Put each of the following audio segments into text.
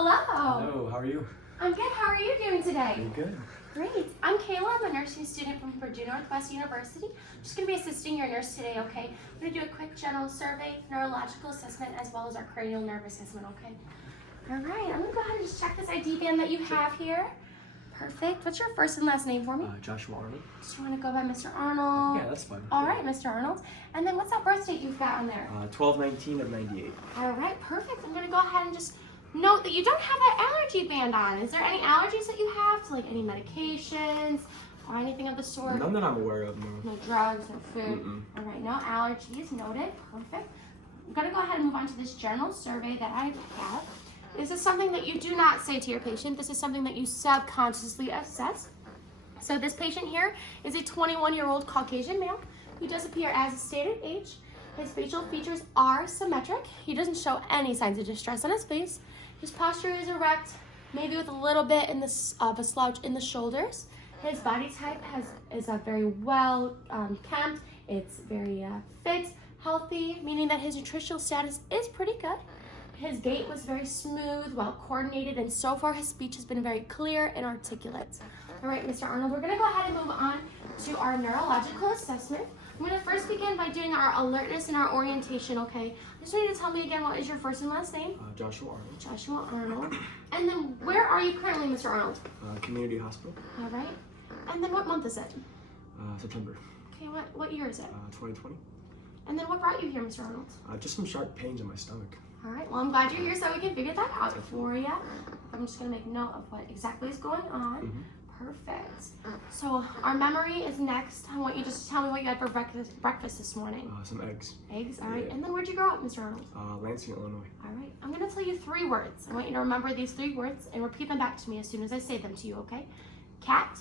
Hello. Hello, how are you? I'm good. How are you doing today? Pretty good. Great. I'm Kayla. I'm a nursing student from Purdue Northwest University. I'm just going to be assisting your nurse today, okay? I'm going to do a quick general survey, neurological assessment, as well as our cranial nerve assessment, okay? All right. I'm going to go ahead and just check this ID band that you have here. Perfect. What's your first and last name for me? Joshua Arnold. Just want to go by Mr. Arnold. Yeah, that's fine. All right, Mr. Arnold. And then what's that birth date you've got on there? 12/19 of 98. All right, perfect. I'm going to go ahead and just note that you don't have that allergy band on. Is there any allergies that you have to, like, any medications or anything of the sort? None that I'm aware of, no. No drugs, no food. All right, no allergies. Noted. Perfect. I'm going to go ahead and move on to this general survey that I have. This is something that you do not say to your patient. This is something that you subconsciously assess. So this patient here is a 21-year-old Caucasian male who does appear as a stated age. His facial features are symmetric. He doesn't show any signs of distress on his face. His posture is erect, maybe with a little bit of a slouch in the shoulders. His body type is a very well kempt. It's very fit, healthy, meaning that his nutritional status is pretty good. His gait was very smooth, well coordinated, and so far his speech has been very clear and articulate. All right, Mr. Arnold, we're going to go ahead and move on to our neurological assessment. I'm going to first begin by doing our alertness and our orientation, okay? I just want you to tell me again, what is your first and last name? Joshua Arnold. Joshua Arnold. And then where are you currently, Mr. Arnold? Community hospital. All right. And then what month is it? September. Okay, what year is it? 2020. And then what brought you here, Mr. Arnold? Just some sharp pains in my stomach. All right, well, I'm glad you're here so we can figure that out for you. I'm just going to make note of what exactly is going on. Perfect. So our memory is next. I want you just to tell me what you had for breakfast this morning. Some eggs. Eggs, all right. And then where'd you grow up, Mr. Arnold? Lansing, Illinois. All right. I'm going to tell you 3 words. I want you to remember these 3 words and repeat them back to me as soon as I say them to you, okay? Cat,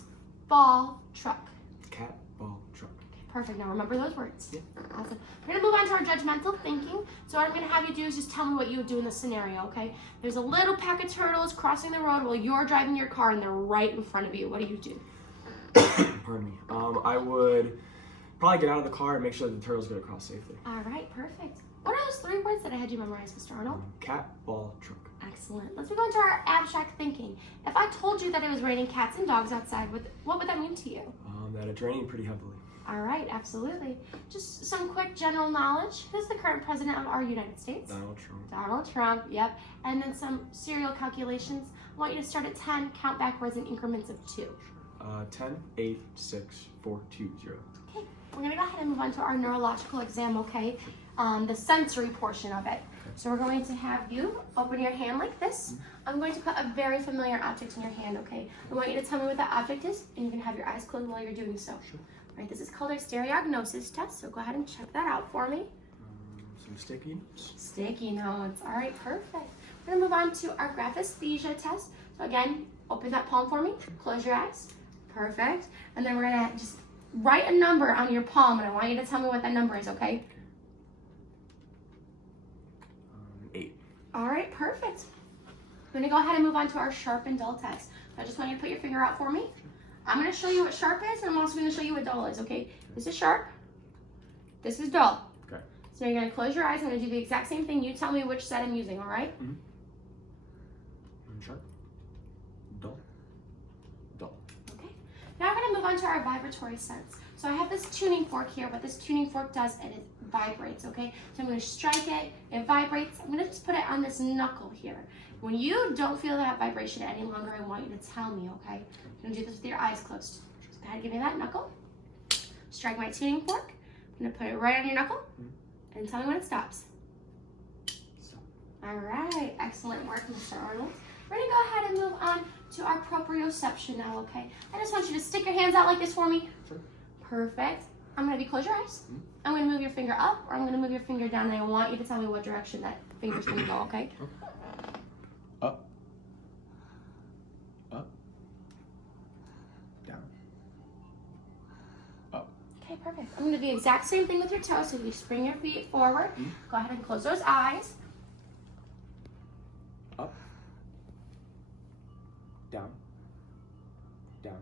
ball, truck. Cat, ball, truck. Perfect. Now remember those words. Yeah. Awesome. We're going to move on to our judgmental thinking. So what I'm going to have you do is just tell me what you would do in this scenario, okay? There's a little pack of turtles crossing the road while you're driving your car and they're right in front of you. What do you do? Pardon me. I would probably get out of the car and make sure that the turtles get across safely. All right. Perfect. What are those 3 words that I had you memorize, Mr. Arnold? Cat, ball, truck. Excellent. Let's move on to our abstract thinking. If I told you that it was raining cats and dogs outside, what would that mean to you? That it's raining pretty heavily. All right, absolutely. Just some quick general knowledge. Who's the current president of our United States? Donald Trump. Donald Trump, yep. And then some serial calculations. I want you to start at 10, count backwards in increments of 2. 10, 8, 6, 4, 2, 0. Okay, we're gonna go ahead and move on to our neurological exam, okay? The sensory portion of it. So we're going to have you open your hand like this. I'm going to put a very familiar object in your hand, okay? I want you to tell me what that object is, and you can have your eyes closed while you're doing so. Sure. All right, this is called our stereognosis test, so go ahead and check that out for me. Some sticky notes. Sticky notes. All right, perfect. We're gonna move on to our graphesthesia test. So again, open that palm for me. Close your eyes. Perfect. And then we're gonna just write a number on your palm, and I want you to tell me what that number is, okay? 8. All right, perfect. We're gonna go ahead and move on to our sharp and dull test. So I just want you to put your finger out for me. I'm gonna show you what sharp is, and I'm also gonna show you what dull is, okay? This is sharp. This is dull. Okay. So you're gonna close your eyes. I'm gonna do the exact same thing. You tell me which set I'm using, all right? Sharp. Dull. Dull. Okay. Now we're gonna move on to our vibratory sense. So I have this tuning fork here. What this tuning fork does, it vibrates, okay? So I'm gonna strike it, it vibrates. I'm gonna just put it on this knuckle here. When you don't feel that vibration any longer, I want you to tell me, okay? You're gonna do this with your eyes closed. Just go ahead and give me that knuckle. Strike my tuning fork. I'm gonna put it right on your knuckle and tell me when it stops. Stop. All right, excellent work, Mr. Arnold. We're gonna go ahead and move on to our proprioception now, okay? I just want you to stick your hands out like this for me. Sure. Perfect. I'm gonna close your eyes. I'm gonna move your finger up, or I'm gonna move your finger down, and I want you to tell me what direction that finger's gonna go, okay? Up. Up. Down. Up. Okay, perfect. I'm gonna do the exact same thing with your toes, so you spring your feet forward. Go ahead and close those eyes. Up. Down. Down.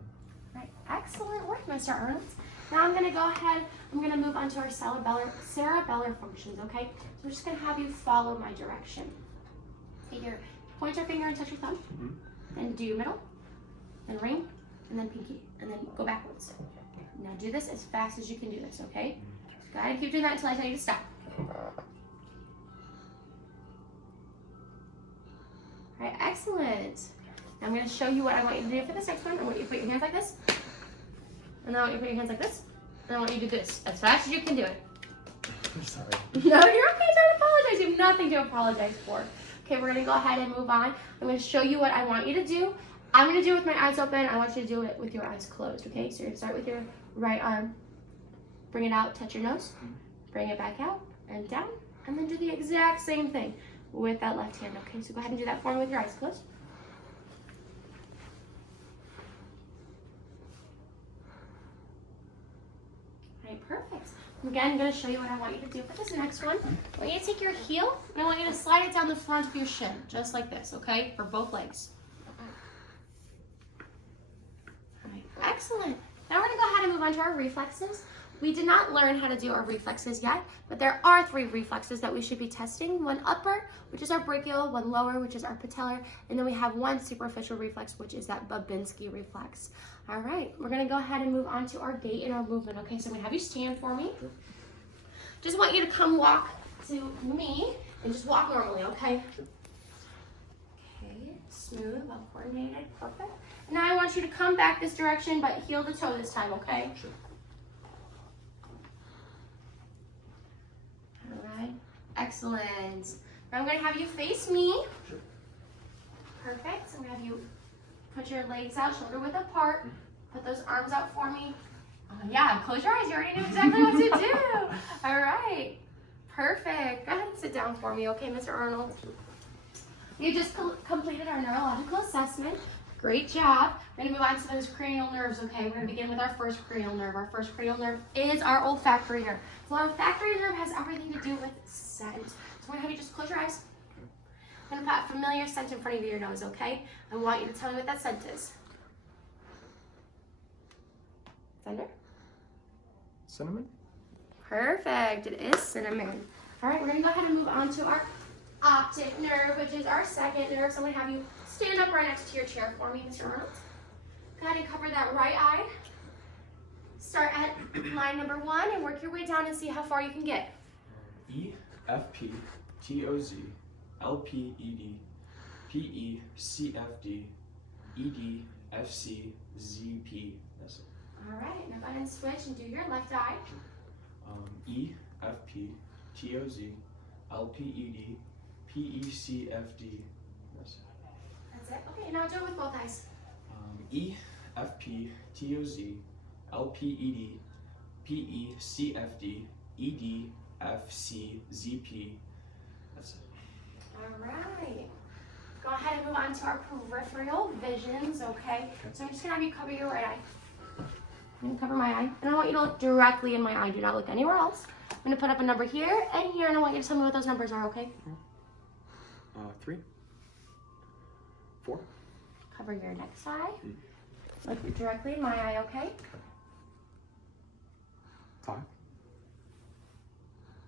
Right, excellent work, Mr. Arnold. Now I'm gonna go ahead, I'm gonna move on to our cerebellar functions, okay? So I'm just gonna have you follow my direction. Take your pointer finger and touch your thumb. Then do your middle, then ring, and then pinky, and then go backwards. Now do this as fast as you can do this, okay? So gotta keep doing that until I tell you to stop. All right, excellent. Now I'm gonna show you what I want you to do for this next one. I want you to put your hands like this, and then I want you to put your hands like this, and I want you to do this as fast as you can do it. I'm sorry. No, you're okay, don't apologize. You have nothing to apologize for. Okay, we're gonna go ahead and move on. I'm gonna show you what I want you to do. I'm gonna do it with my eyes open. I want you to do it with your eyes closed, okay? So you're gonna start with your right arm. Bring it out, touch your nose. Bring it back out and down. And then do the exact same thing with that left hand, okay? So go ahead and do that for me with your eyes closed. All right, perfect. Again, I'm gonna show you what I want you to do for this next one. I want you to take your heel and I want you to slide it down the front of your shin, just like this, okay? For both legs. All right, excellent. Now we're gonna go ahead and move on to our reflexes. We did not learn how to do our reflexes yet, but there are 3 reflexes that we should be testing. One upper, which is our brachial, one lower, which is our patellar, and then we have one superficial reflex, which is that Babinski reflex. All right, we're gonna go ahead and move on to our gait and our movement, okay? So I'm gonna have you stand for me. Just want you to come walk to me and just walk normally, okay? Okay, smooth, well coordinated, perfect. And now I want you to come back this direction, but heel to toe this time, okay? Sure. All right, excellent. Now I'm gonna have you face me. Sure. Perfect, so I'm gonna have you put your legs out, shoulder width apart. Put those arms out for me. Oh, yeah, close your eyes, you already knew exactly what to do. All right, perfect. Go ahead and sit down for me, okay, Mr. Arnold? You just completed our neurological assessment. Great job. We're gonna move on to those cranial nerves, okay? We're gonna begin with our first cranial nerve. Our first cranial nerve is our olfactory nerve. So our olfactory nerve has everything to do with scent. So I'm gonna have you just close your eyes. I'm gonna put a familiar scent in front of your nose, okay? I want you to tell me what that scent is. Thunder? Cinnamon? Perfect, it is cinnamon. All right, we're gonna go ahead and move on to our optic nerve, which is our second nerve. So I'm gonna have you stand up right next to your chair for me, Mr. Arnold. Go ahead and cover that right eye. Start at line number 1 and work your way down and see how far you can get. E, F, P, T, O, Z, L, P, E, D, P, E, C, F, D, E, D, F, C, Z, P. That's it. All right, now go ahead and switch and do your left eye. E, F, P, T, O, Z, L, P, E, D, P, E, C, F, D. That's it. That's it. Okay, now do it with both eyes. E, F, P, T, O, Z, L, P, E, D, P, E, C, F, D, E, D, F, C, Z, P. That's it. All right. Go ahead and move on to our peripheral visions, okay? So I'm just gonna have you cover your right eye. I'm gonna cover my eye, and I want you to look directly in my eye. Do not look anywhere else. I'm gonna put up a number here and here, and I want you to tell me what those numbers are, okay? 3, 4. Cover your next eye. Look directly in my eye, okay? 5,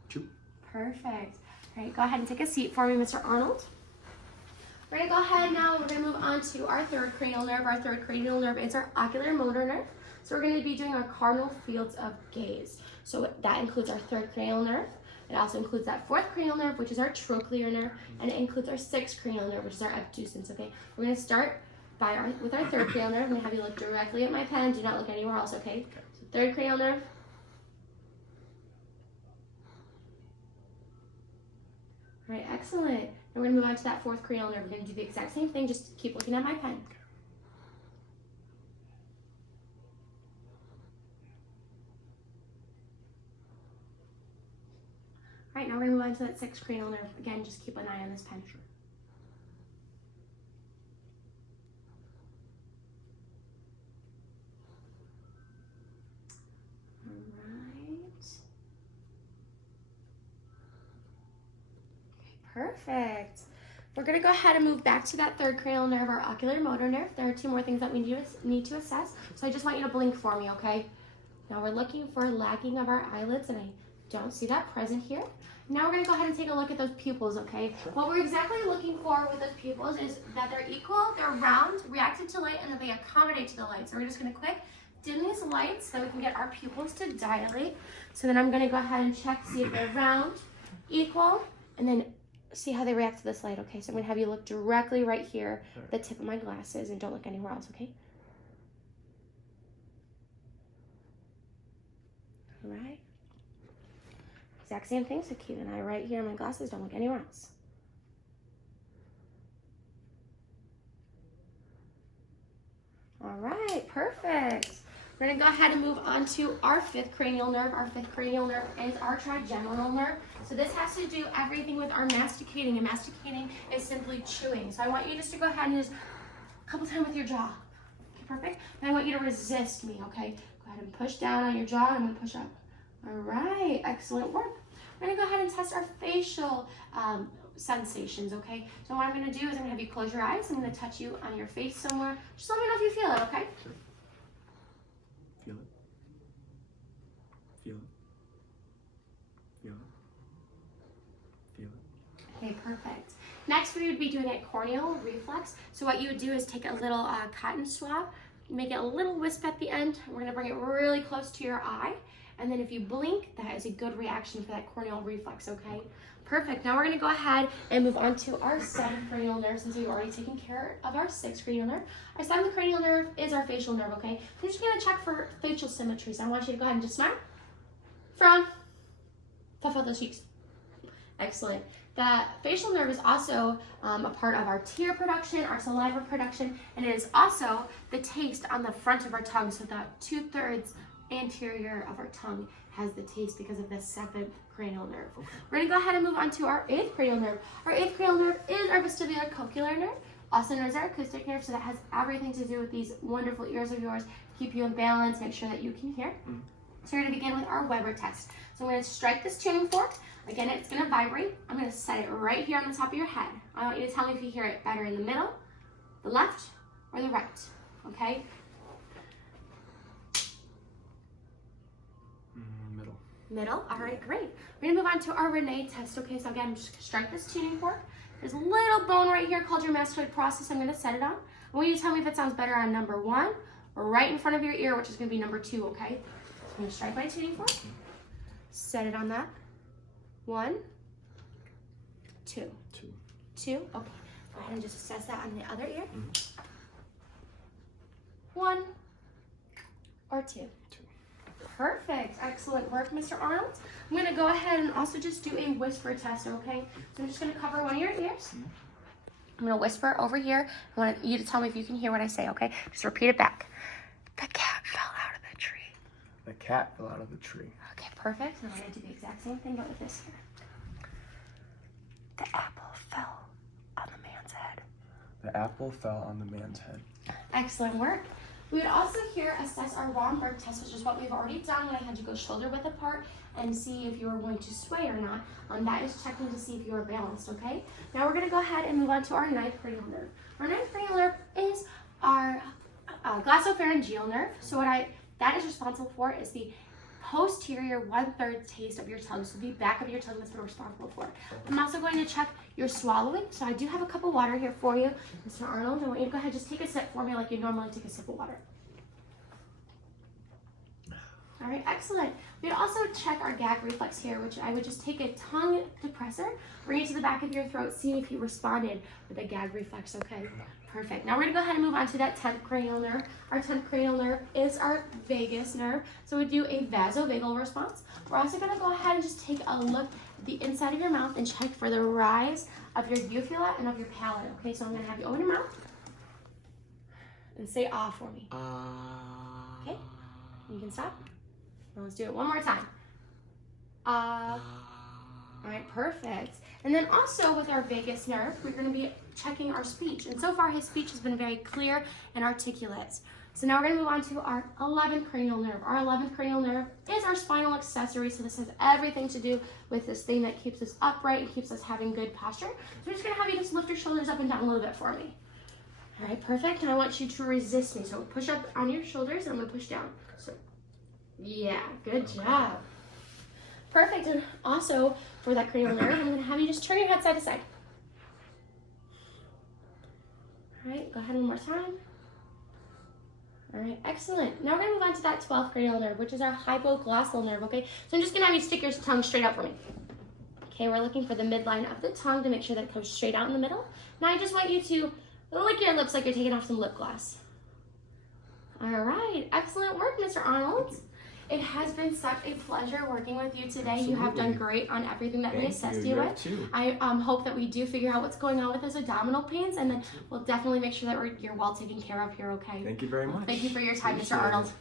2. Perfect. All right, go ahead and take a seat for me, Mr. Arnold. We're gonna go ahead now and we're gonna move on to our third cranial nerve. Our third cranial nerve is our ocular motor nerve. So we're gonna be doing our cardinal fields of gaze. So that includes our third cranial nerve. It also includes that fourth cranial nerve, which is our trochlear nerve, and it includes our sixth cranial nerve, which is our obtusans, okay? We're gonna start with our third cranial nerve. I'm gonna have you look directly at my pen. Do not look anywhere else, okay? So third cranial nerve. All right, excellent. And we're gonna move on to that fourth cranial nerve. We're gonna do the exact same thing, just keep looking at my pen. All right, now we're gonna move on to that sixth cranial nerve. Again, just keep an eye on this pen. Perfect. We're gonna go ahead and move back to that third cranial nerve, our ocular motor nerve. There are 2 more things that we need to assess. So I just want you to blink for me, okay? Now we're looking for lagging of our eyelids, and I Don't see that present here. Now we're going to go ahead and take a look at those pupils, okay? Sure. What we're exactly looking for with those pupils is that they're equal, they're round, reactive to light, and that they accommodate to the light. So we're just going to quick dim these lights so we can get our pupils to dilate. So then I'm going to go ahead and check to see if they're round, equal, and then see how they react to this light, okay? So I'm going to have you look directly right here at the tip of my glasses and don't look anywhere else, okay? All right. Exact same thing, so keep an eye right here on my glasses, don't look anywhere else. All right, perfect. We're gonna go ahead and move on to our fifth cranial nerve. Our fifth cranial nerve is our trigeminal nerve. So this has to do everything with our masticating, and masticating is simply chewing. So I want you just to go ahead and just a couple times with your jaw. Okay, perfect. And I want you to resist me, okay? Go ahead and push down on your jaw, and I'm gonna push up. All right, excellent work. We're gonna go ahead and test our facial sensations, okay? So what I'm gonna do is I'm gonna have you close your eyes. I'm gonna touch you on your face somewhere. Just let me know if you feel it, okay? Sure. Feel it. Feel it. Feel it. Feel it. Okay, perfect. Next, we would be doing a corneal reflex. So what you would do is take a little cotton swab, make it a little wisp at the end. We're gonna bring it really close to your eye. And then if you blink, that is a good reaction for that corneal reflex, okay? Perfect. Now we're gonna go ahead and move on to our seventh cranial nerve since we've already taken care of our sixth cranial nerve. Our seventh cranial nerve is our facial nerve, okay? We're just gonna check for facial symmetry. So I want you to go ahead and just smile, frown, puff out those cheeks. Excellent. The facial nerve is also a part of our tear production, our saliva production, and it is also the taste on the front of our tongue. So the 2/3 anterior of our tongue has the taste because of the seventh cranial nerve. Okay. We're gonna go ahead and move on to our eighth cranial nerve. Our eighth cranial nerve is our vestibular cochlear nerve, also known as our acoustic nerve. So that has everything to do with these wonderful ears of yours, keep you in balance, make sure that you can hear. So we're gonna begin with our Weber test. So I'm gonna strike this tuning fork. Again, it's gonna vibrate. I'm gonna set it right here on the top of your head. I want you to tell me if you hear it better in the middle, the left, or the right, okay? Middle. All right, great. We're gonna move on to our Renee test. Okay, so again, just strike this tuning fork. There's a little bone right here called your mastoid process. I'm gonna set it on. I want you to tell me if it sounds better on number 1 or right in front of your ear, which is gonna be number 2, okay? So I'm gonna strike my tuning fork, set it on that. 1, 2. 2, okay. Go ahead and just assess that on the other ear. 1 or 2. Perfect. Excellent work, Mr. Arnold. I'm going to go ahead and also just do a whisper test, okay? So I'm just going to cover one of your ears. I'm going to whisper over here. I want you to tell me if you can hear what I say, okay? Just repeat it back. The cat fell out of the tree. The cat fell out of the tree. Okay, perfect. And I'm going to do the exact same thing, but with this here. The apple fell on the man's head. The apple fell on the man's head. Excellent work. We would also here assess our Romberg test, which is what we've already done when I had you go shoulder width apart and see if you were going to sway or not. That is checking to see if you are balanced, okay? Now we're gonna go ahead and move on to our ninth cranial nerve. Our ninth cranial nerve is our glossopharyngeal nerve. So that is responsible for is the posterior 1/3 taste of your tongue, so the back of your tongue that's been responsible for it. I'm also going to check your swallowing, so I do have a cup of water here for you. Mr. Arnold, I want you to go ahead, just take a sip for me like you normally take a sip of water. All right, excellent. We'd also check our gag reflex here, which I would just take a tongue depressor, bring it to the back of your throat, see if you responded with a gag reflex, okay? Perfect. Now we're gonna go ahead and move on to that 10th cranial nerve. Our 10th cranial nerve is our vagus nerve. So we do a vasovagal response. We're also gonna go ahead and just take a look at the inside of your mouth and check for the rise of your uvula and of your palate. Okay, so I'm gonna have you open your mouth and say ah for me. Okay, you can stop. Now let's do it one more time. All right, perfect. And then also with our vagus nerve, we're going to be checking our speech. And so far his speech has been very clear and articulate. So now we're going to move on to our 11th cranial nerve. Our 11th cranial nerve is our spinal accessory. So this has everything to do with this thing that keeps us upright and keeps us having good posture. So I'm just going to have you just lift your shoulders up and down a little bit for me. All right, perfect. And I want you to resist me. So push up on your shoulders and I'm going to push down. So yeah, good job. Perfect. And also for that cranial nerve, I'm going to have you just turn your head side to side. All right, go ahead one more time. All right, excellent. Now we're going to move on to that 12th cranial nerve, which is our hypoglossal nerve, okay? So I'm just going to have you stick your tongue straight out for me. Okay, we're looking for the midline of the tongue to make sure that it goes straight out in the middle. Now I just want you to lick your lips like you're taking off some lip gloss. All right, excellent work, Mr. Arnold. It has been such a pleasure working with you today. Absolutely. You have done great on everything that we assessed you have with. too. I hope that we do figure out what's going on with those abdominal pains, and then we'll definitely make sure that you're well taken care of here, okay? Thank you very much. Thank you for your time, Mr. Appreciate Arnold. it.